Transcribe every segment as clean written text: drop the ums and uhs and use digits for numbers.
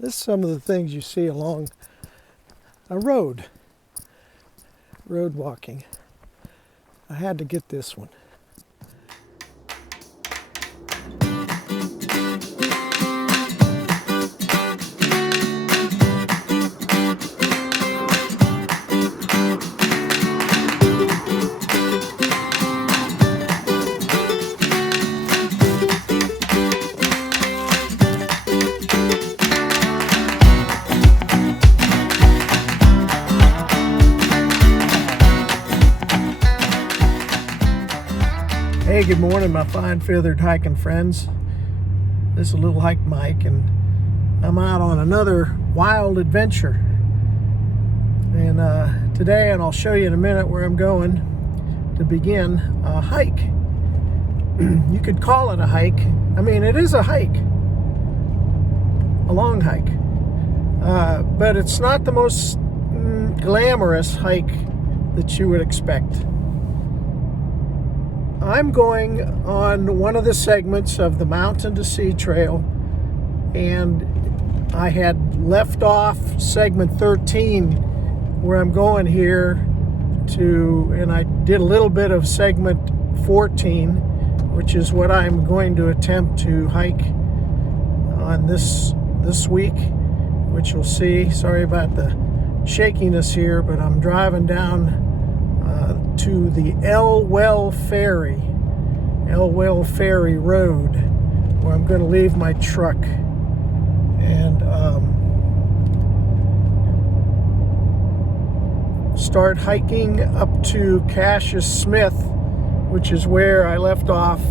This is some of the things you see along a road walking. I had to get this one. Hey, good morning, my fine feathered hiking friends. This is a little hike Mike, and I'm out on another wild adventure. And today, and I'll show you in a minute where I'm going to begin a hike. You could call it a hike. I mean, it is a hike, a long hike, but it's not the most glamorous hike that you would expect. I'm going on one of the segments of the Mountain to Sea Trail, and I had left off segment 13 where I'm going here to, and I did a little bit of segment 14, which is what I'm going to attempt to hike on this week, which you'll see. Sorry about the shakiness here, but I'm driving down to the Elwell Ferry Road, where I'm going to leave my truck and start hiking up to Cassius Smith, which is where I left off.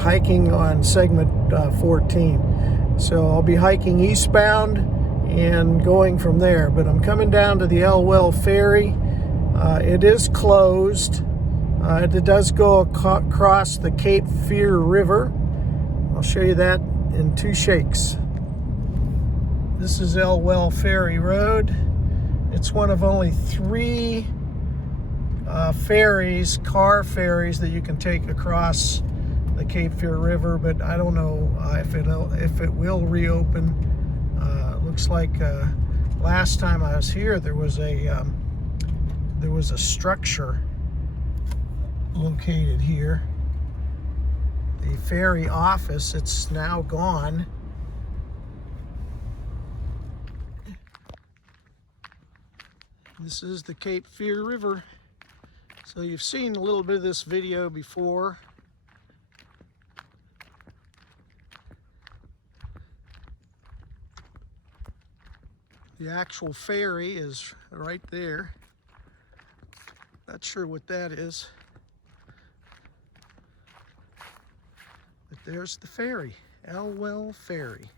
Hiking on segment 14. So I'll be hiking eastbound and going from there, but I'm coming down to the Elwell Ferry. It is closed. It does go across the Cape Fear River. I'll show you that in two shakes. This is Elwell Ferry Road. It's one of only three car ferries that you can take across the Cape Fear River, but I don't know if it will reopen. Looks like last time I was here, there was a structure located here. The ferry office, it's now gone. This is the Cape Fear River. So you've seen a little bit of this video before. The actual ferry is right there. Not sure what that is, but there's the ferry, Elwell Ferry.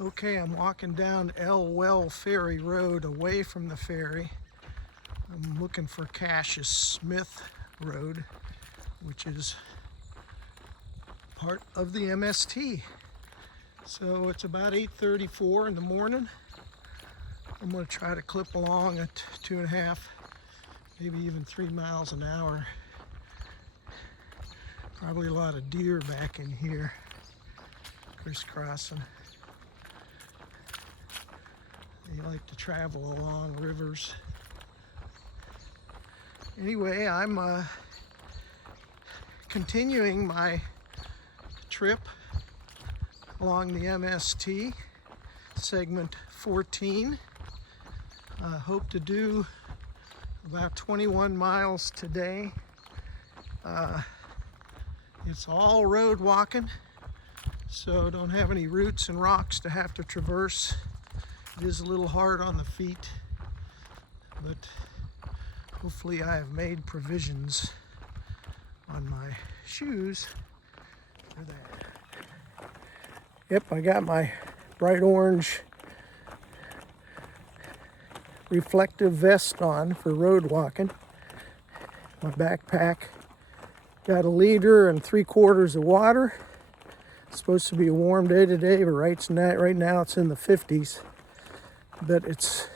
Okay, I'm walking down Elwell Ferry Road away from the ferry. I'm looking for Cassius Smith Road, which is part of the MST. So it's about 8:34 in the morning. I'm going to try to clip along at 2.5, maybe even 3 miles an hour. Probably a lot of deer back in here, crisscrossing. They like to travel along rivers. Anyway, I'm continuing my trip along the MST, segment 14. I hope to do about 21 miles today. It's all road walking, so don't have any roots and rocks to have to traverse. It is a little hard on the feet, but hopefully I have made provisions on my shoes for that. Yep, I got my bright orange reflective vest on for road walking. My backpack got 1 liter and 3/4 of water, It's supposed to be a warm day today, but right now it's in the 50s. But it's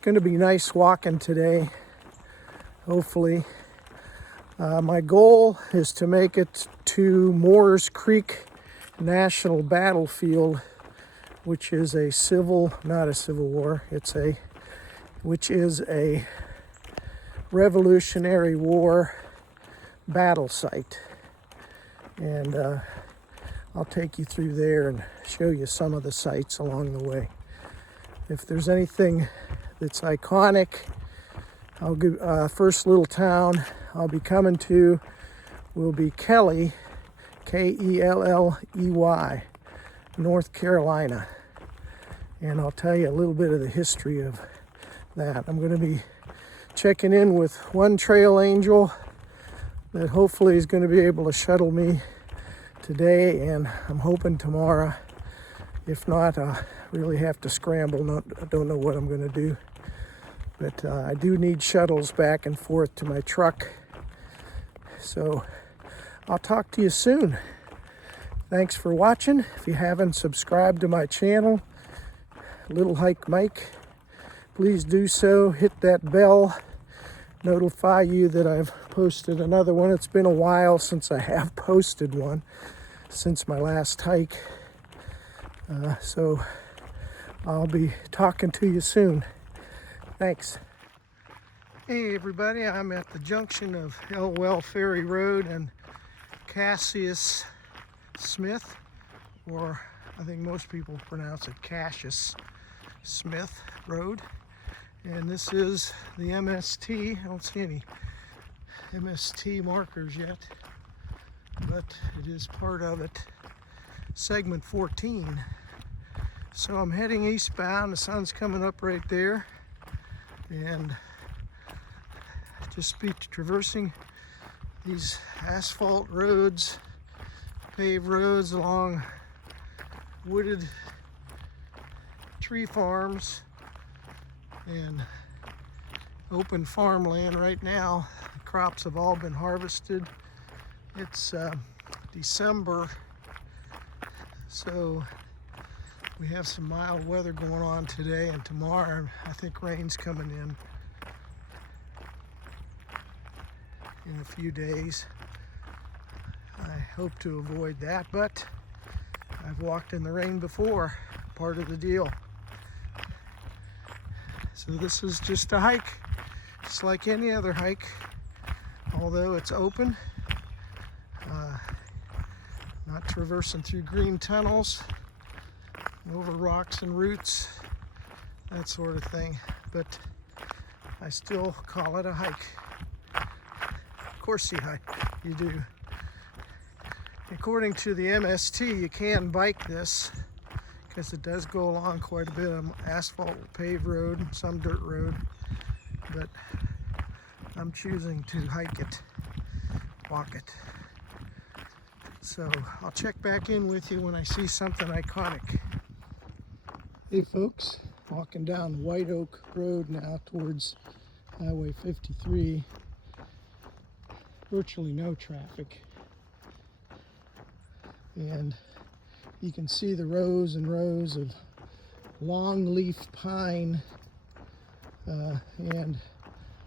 going to be nice walking today, hopefully. My goal is to make it to Moores Creek National Battlefield, which is a not a civil war, which is a Revolutionary War battle site. And I'll take you through there and show you some of the sights along the way. If there's anything that's iconic, I'll give first little town I'll be coming to will be Kelly, K-E-L-L-E-Y, North Carolina. And I'll tell you a little bit of the history of that. I'm going to be checking in with one trail angel that hopefully is going to be able to shuttle me today, and I'm hoping tomorrow. If not, I really have to scramble. I don't know what I'm going to do. But I do need shuttles back and forth to my truck. So I'll talk to you soon. Thanks for watching. If you haven't subscribed to my channel, Little Hike Mike, please do so. Hit that bell. Notify you that I've posted another one. It's been a while since I have posted one, since my last hike. So I'll be talking to you soon. Thanks. Hey everybody, I'm at the junction of Elwell Ferry Road and Cassius Smith, or I think most people pronounce it Cassius Smith Road. And this is the MST. I don't see any MST markers yet, but it is part of it. Segment 14. So I'm heading eastbound. The sun's coming up right there, and just be traversing these asphalt roads, paved roads along wooded tree farms and open farmland right now. The crops have all been harvested. It's December, so we have some mild weather going on today, and tomorrow I think rain's coming in a few days. I hope to avoid that, but I've walked in the rain before, part of the deal. So this is just a hike. It's like any other hike, although it's open. Not traversing through green tunnels, over rocks and roots, that sort of thing. But I still call it a hike. Of course you do. According to the MST, you can bike this because it does go along quite a bit of asphalt paved road, some dirt road, but I'm choosing to hike it, walk it. So I'll check back in with you when I see something iconic. Hey folks, walking down White Oak Road now towards Highway 53. Virtually no traffic. And you can see the rows and rows of longleaf pine. And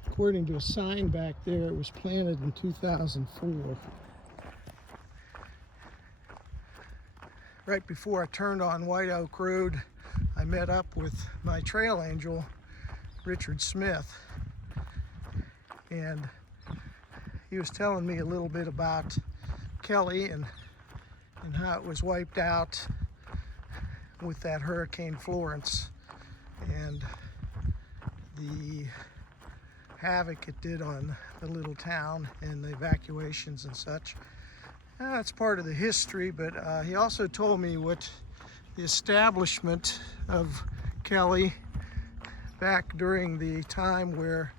according to a sign back there, it was planted in 2004. Right before I turned on White Oak Road, I met up with my trail angel, Richard Smith, and he was telling me a little bit about Kelly and how it was wiped out with that Hurricane Florence and the havoc it did on the little town and the evacuations and such. That's part of the history, but he also told me what the establishment of Kelly back during the time where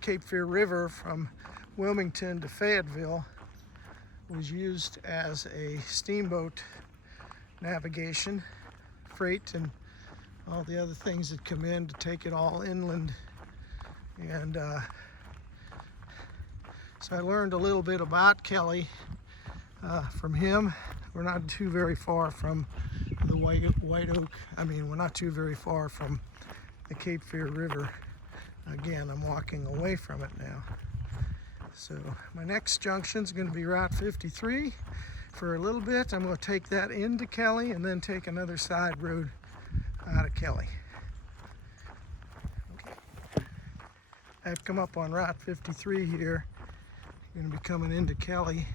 Cape Fear River from Wilmington to Fayetteville was used as a steamboat navigation, freight and all the other things that come in to take it all inland. And so I learned a little bit about Kelly from him. We're not too very far from the White Oak. I mean, we're not too very far from the Cape Fear River. Again, I'm walking away from it now. So my next junction is going to be Route 53 for a little bit. I'm going to take that into Kelly and then take another side road out of Kelly. Okay. I've come up on Route 53 here. I'm going to be coming into Kelly.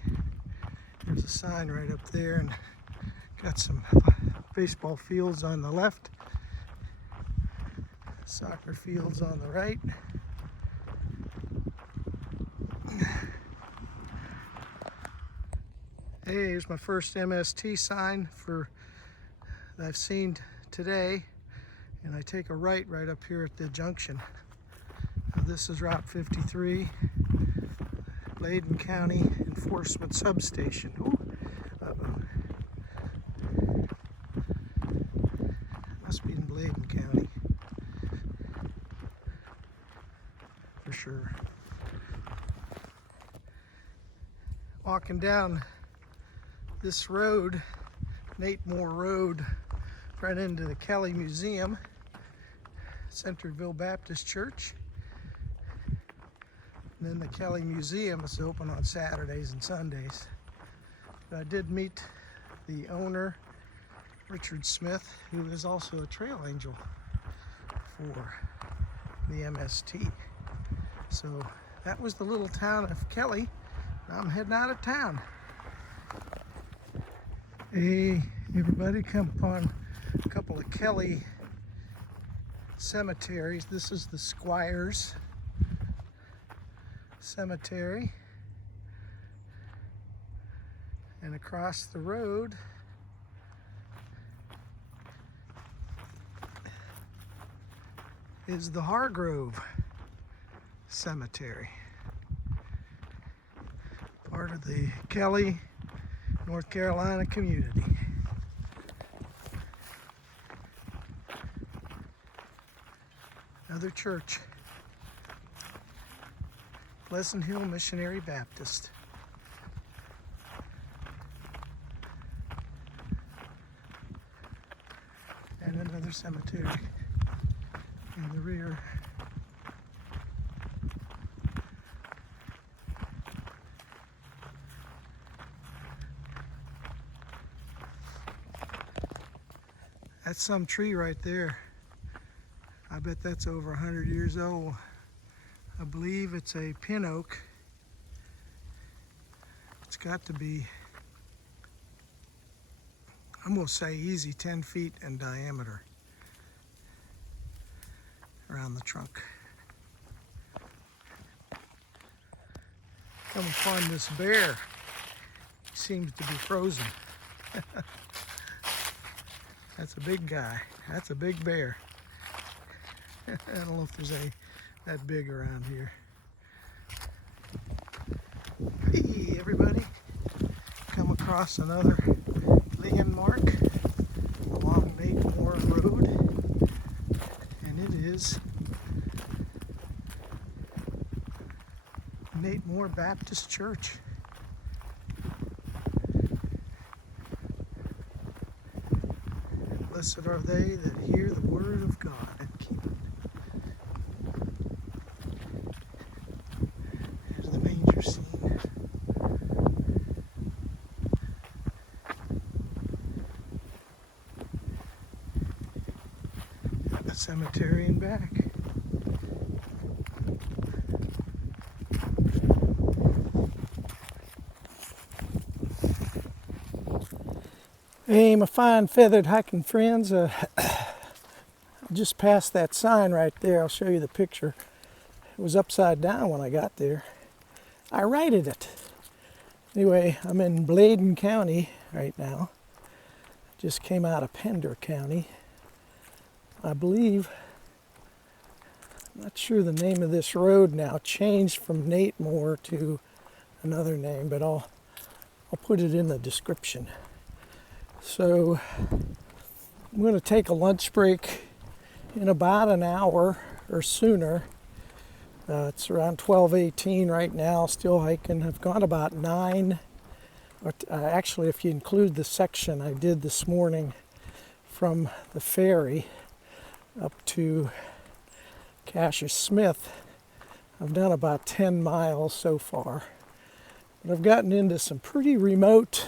There's a sign right up there and got some baseball fields on the left, soccer fields on the right. Hey, here's my first MST sign that I've seen today, and I take a right up here at the junction. This is Route 53, Bladen County Enforcement Substation. Uh-oh. Must be in Bladen County for sure. Walking down this road, Nate Moore Road, right into the Kelly Museum, Centerville Baptist Church. And then the Kelly Museum is open on Saturdays and Sundays. But I did meet the owner, Richard Smith, who is also a trail angel for the MST. So that was the little town of Kelly. Now I'm heading out of town. Hey, everybody, come upon a couple of Kelly cemeteries. This is the Squires Cemetery. And across the road is the Hargrove Cemetery. Part of the Kelly, North Carolina community. Another church, Pleasant Hill Missionary Baptist. And another cemetery in the rear. That's some tree right there. I bet that's over 100 years old. I believe it's a pin oak. It's got to be, I'm going to say easy 10 feet in diameter around the trunk. Come upon this bear. He seems to be frozen. That's a big guy. That's a big bear. I don't know if there's any that big around here. Hey, everybody. Come across another landmark along Nate Moore Road. And it is Nate Moore Baptist Church. Blessed are they that hear the word of God and keep it. There's the manger scene. Got the cemetery in back. Hey, my fine feathered hiking friends, just past that sign right there. I'll show you the picture. It was upside down when I got there. I righted it. Anyway, I'm in Bladen County right now. Just came out of Pender County. I believe, I'm not sure the name of this road now, changed from Nate Moore to another name, but I'll put it in the description. So I'm going to take a lunch break in about an hour or sooner. It's around 12:18 right now, still hiking. I've gone about 9 But actually, if you include the section I did this morning from the ferry up to Cassius Smith, I've done about 10 miles so far. But I've gotten into some pretty remote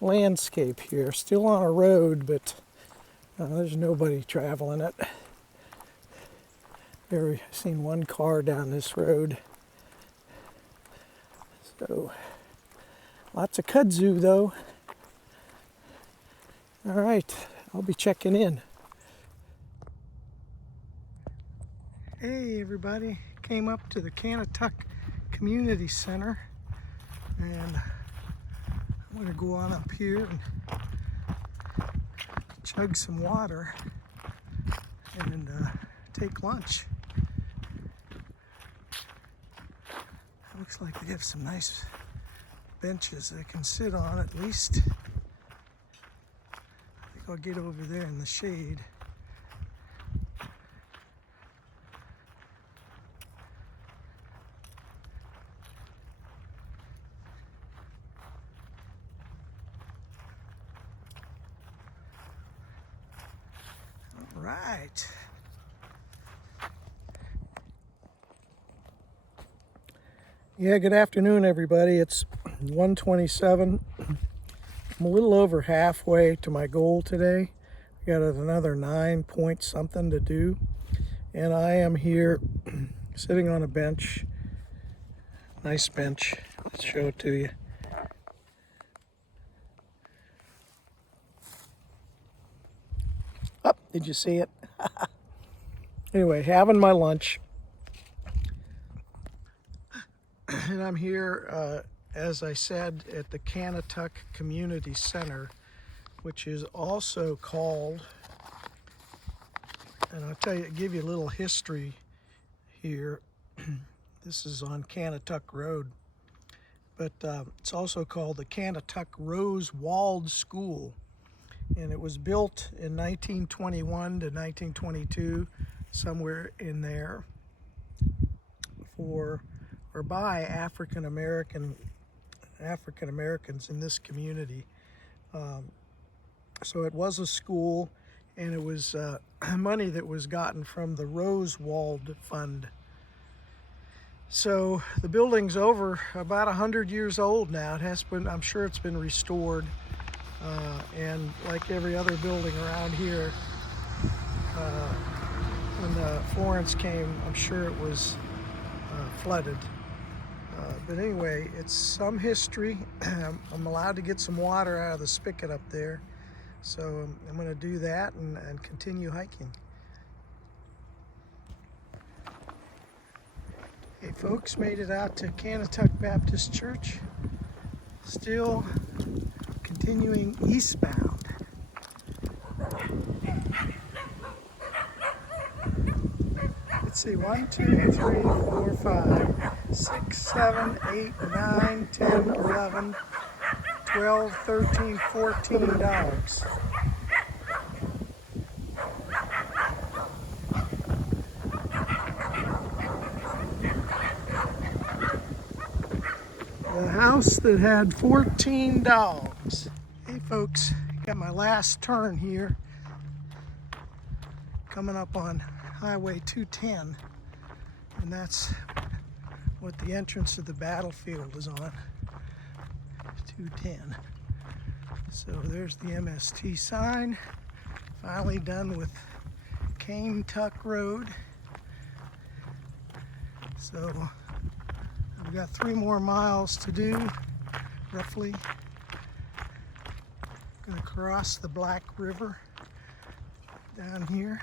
landscape here. Still on a road, but there's nobody traveling it. I've seen one car down this road. So, lots of kudzu though. All right, I'll be checking in. Hey everybody, came up to the Cana Community Center, and I'm going to go on up here and chug some water and take lunch. Looks like they have some nice benches I can sit on at least. I think I'll get over there in the shade. All right. Yeah, good afternoon, everybody. It's 1:27. I'm a little over halfway to my goal today. I got another 9 point something to do, and I am here sitting on a bench. Nice bench. Let's show it to you. Oh, did you see it? Anyway, having my lunch. And I'm here, as I said, at the Cana Community Center, which is also called, and I'll tell you, give you a little history here. This is on Cana Road, but it's also called the Cana Rose Walled School, and it was built in 1921 to 1922, somewhere in there, for or by African Americans in this community. So it was a school, and it was money that was gotten from the Rose Walled Fund. So the building's over about 100 years old now. It has been, I'm sure it's been restored, and like every other building around here, when Florence came, I'm sure it was flooded. But anyway, it's some history. I'm allowed to get some water out of the spigot up there, so I'm going to do that and continue hiking. Hey folks, made it out to Cana Baptist Church. Still continuing eastbound. Let's see, 1, 2, 3, 4, 5, 6, 7, 8, 9, 10, 11, 12, 13, 14 dogs. The house that had 14 dogs. Hey folks, got my last turn here. Coming up on Highway 210, and that's what the entrance to the battlefield is on, 210. So there's the MST sign. Finally done with Cane Tuck Road. So I've got 3 more miles to do, roughly. Gonna cross the Black River down here.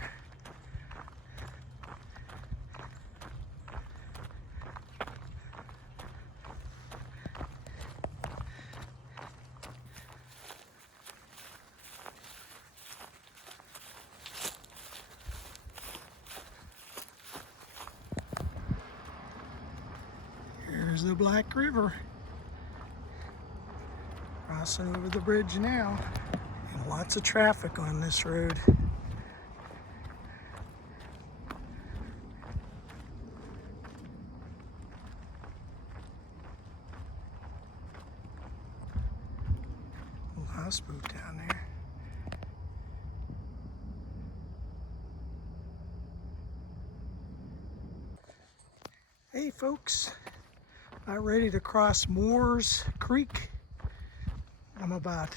Here's the Black River. Crossing over the bridge now. And lots of traffic on this road. houseboat down there. Hey folks, I'm ready to cross Moores Creek. I'm about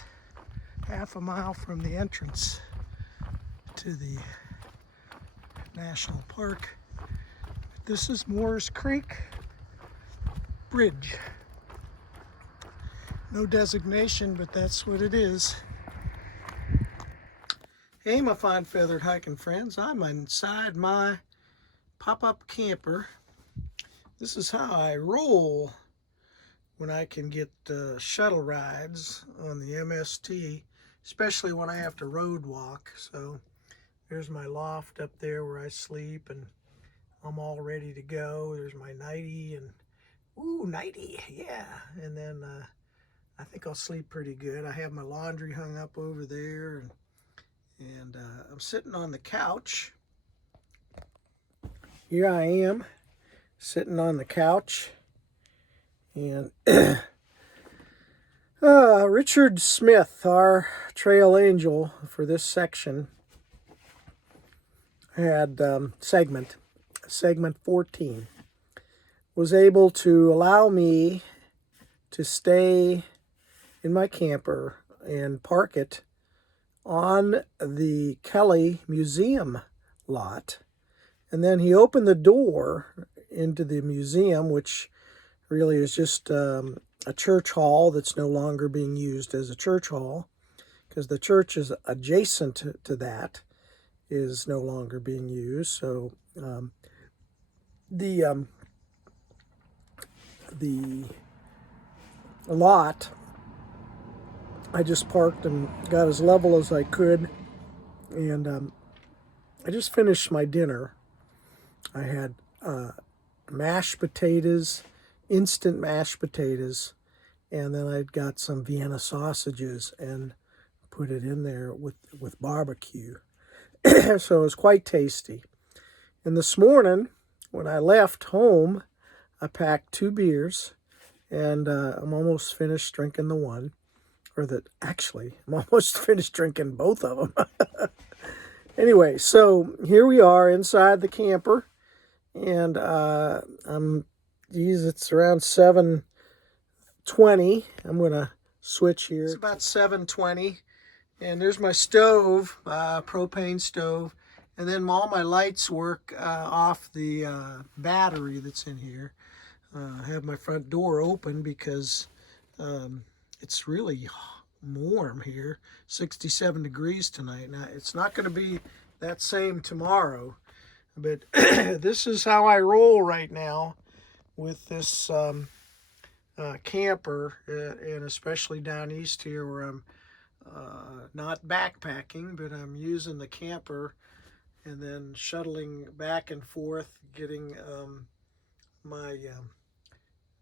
half a mile from the entrance to the national park. This is Moores Creek Bridge. No designation, but that's what it is. Hey my fine feathered hiking friends, I'm inside my pop-up camper. This is how I roll when I can get shuttle rides on the MST, especially when I have to road walk. So there's my loft up there where I sleep, and I'm all ready to go. There's my nightie, and ooh, nightie, yeah. And then I think I'll sleep pretty good. I have my laundry hung up over there, and I'm sitting on the couch. Here I am, sitting on the couch, and Richard Smith, our trail angel for this section, had segment 14, was able to allow me to stay in my camper and park it on the Kelly Museum lot. And then he opened the door into the museum, which really is just a church hall that's no longer being used as a church hall, because the church is adjacent to that is no longer being used. So the lot, I just parked and got as level as I could, and I just finished my dinner. I had mashed potatoes, instant mashed potatoes, and then I'd got some Vienna sausages and put it in there with barbecue. So it was quite tasty. And this morning, when I left home, I packed 2 beers, and I'm almost finished drinking the one, actually, I'm almost finished drinking both of them. Anyway, so here we are inside the camper, and it's around 7:20. I'm gonna switch here. It's about 7:20, and there's my stove, propane stove, and then all my lights work off the battery that's in here. I have my front door open because it's really warm here, 67 degrees tonight. Now, it's not going to be that same tomorrow, but this is how I roll right now with this camper, and especially down east here where I'm not backpacking, but I'm using the camper and then shuttling back and forth, getting my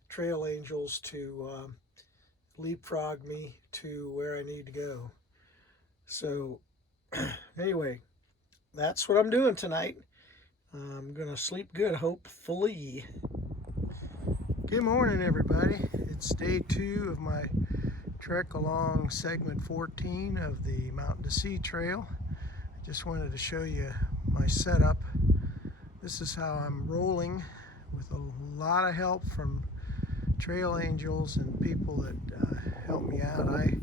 trail angels to leapfrog me to where I need to go. So anyway, that's what I'm doing tonight. I'm gonna sleep good, hopefully. Good morning, everybody. It's day 2 of my trek along segment 14 of the Mountain to Sea Trail. I just wanted to show you my setup. This is how I'm rolling, with a lot of help from trail angels and people that help me out. I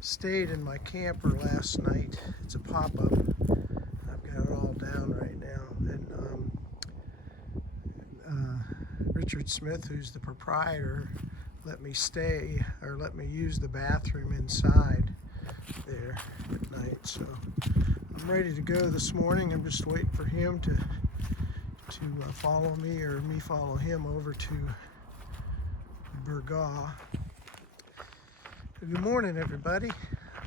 stayed in my camper last night. It's a pop-up. I've got it all down right now. And Richard Smith, who's the proprietor, let me stay, or let me use the bathroom inside there at night. So I'm ready to go this morning. I'm just waiting for him to follow me, or me follow him over to Burgaw. Good morning, everybody.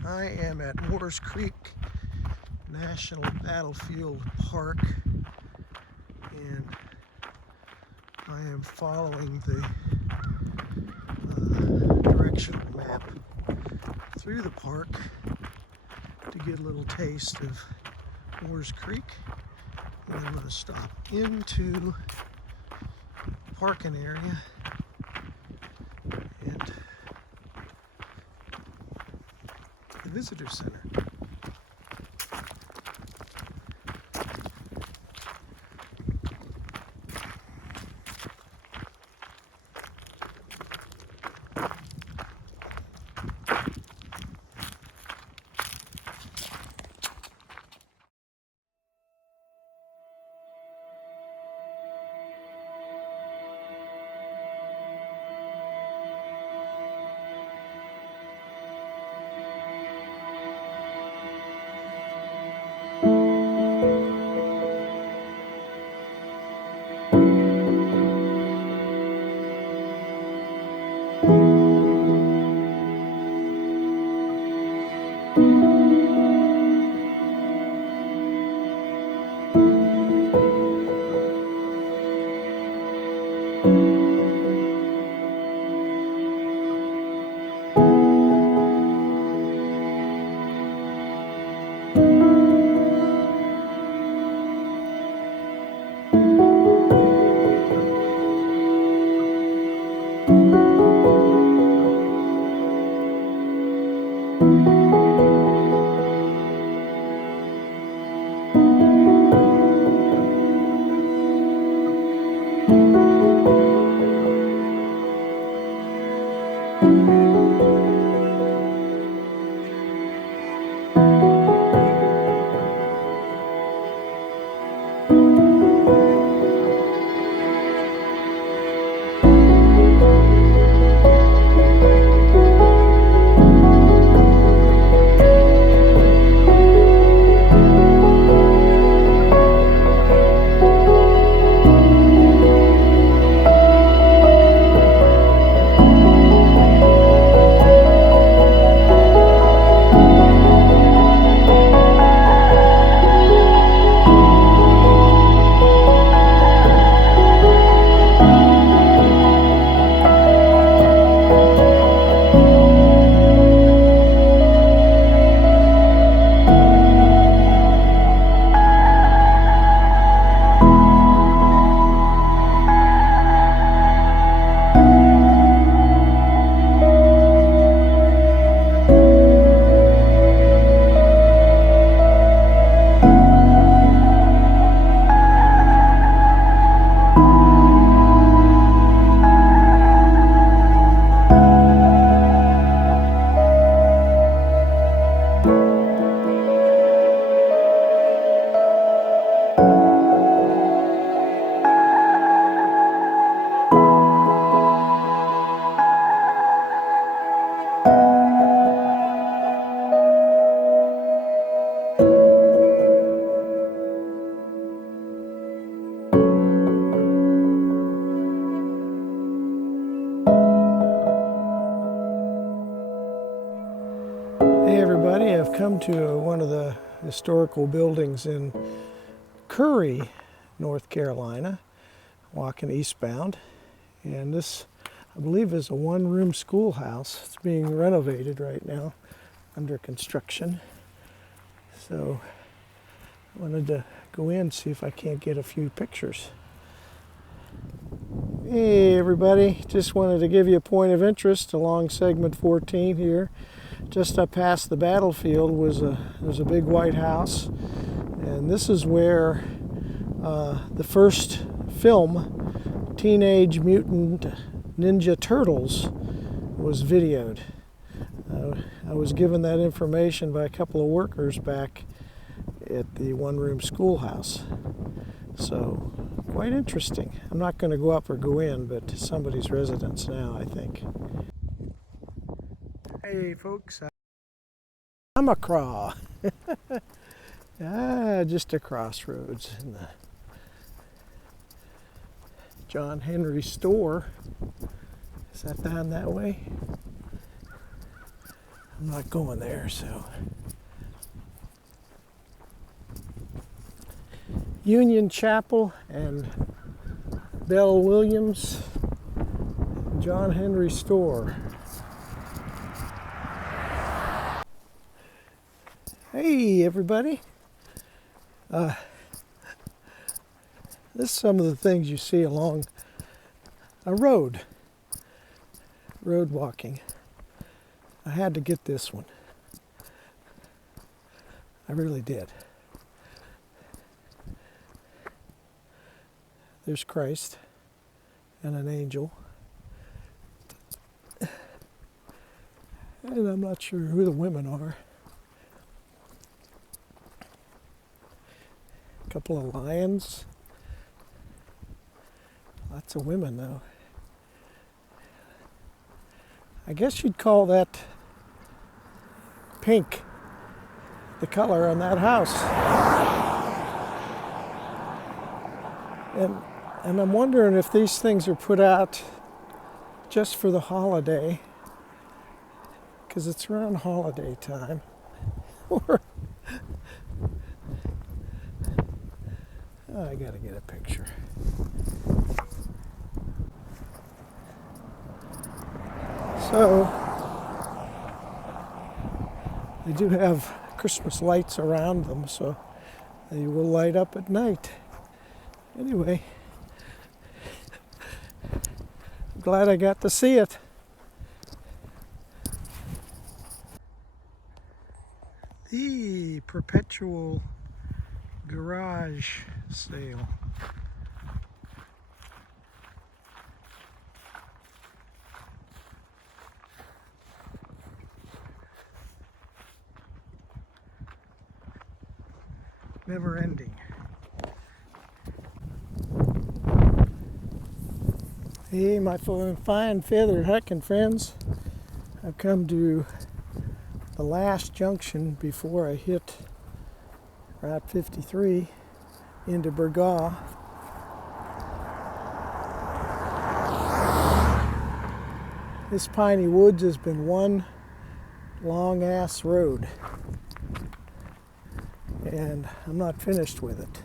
I am at Moores Creek National Battlefield Park, and I am following the directional map through the park to get a little taste of Moores Creek. And I'm going to stop into the parking area and visitor center. Hey everybody, I've come to one of the historical buildings in Curry, North Carolina, walking eastbound. And this, I believe, is a one-room schoolhouse. It's being renovated right now, under construction. So I wanted to go in and see if I can't get a few pictures. Hey everybody, just wanted to give you a point of interest along segment 14 here. Just up past the battlefield was a big white house, and this is where the first film, Teenage Mutant Ninja Turtles, was videoed. I was given that information by a couple of workers back at the one-room schoolhouse. So, quite interesting. I'm not going to go up or go in, but somebody's residence now, I think. Hey folks, I'm a craw. Just a crossroads in the John Henry store. Is that down that way? I'm not going there, so. Union Chapel and Bell Williams, John Henry store. Hey everybody, this is some of the things you see along a road walking. I had to get this one. I really did. There's Christ and an angel. And I'm not sure who the women are. A couple of lions. Lots of women, though. I guess you'd call that pink, the color on that house. And I'm wondering if these things are put out just for the holiday, because it's around holiday time. Or I gotta get a picture. So they do have Christmas lights around them, so they will light up at night. Anyway, I'm glad I got to see it. The perpetual garage sale. Never ending. Hey, my fine feathered hiking friends. I've come to the last junction before I hit Route 53 into Burgaw. This Piney Woods has been one long ass road, and I'm not finished with it.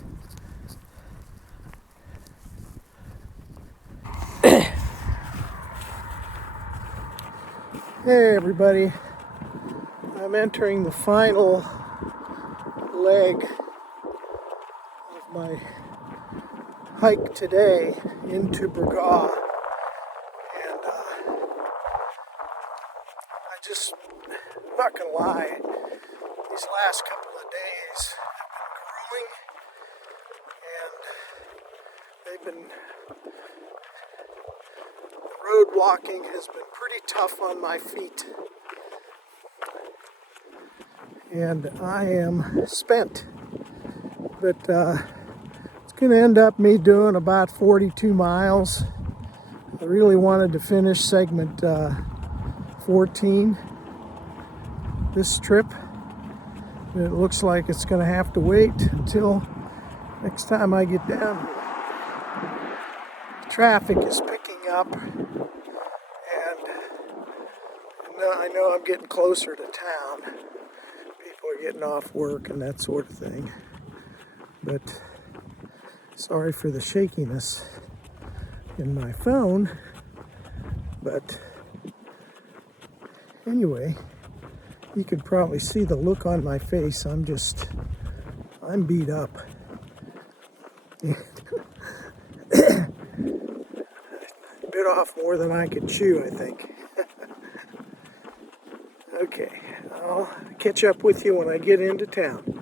Hey everybody, I'm entering the final leg of my hike today into Burgaw, and I'm not gonna lie, these last couple of days have been grueling, and the road walking has been pretty tough on my feet, and I am spent, but it's going to end up me doing about 42 miles. I really wanted to finish segment 14 this trip, but it looks like it's going to have to wait until next time I get down here. Traffic is picking up, and I know I'm getting closer to town. People are getting off work and that sort of thing. But sorry for the shakiness in my phone. But anyway, you can probably see the look on my face. I'm beat up. Bit off more than I could chew, I think. Okay, I'll catch up with you when I get into town.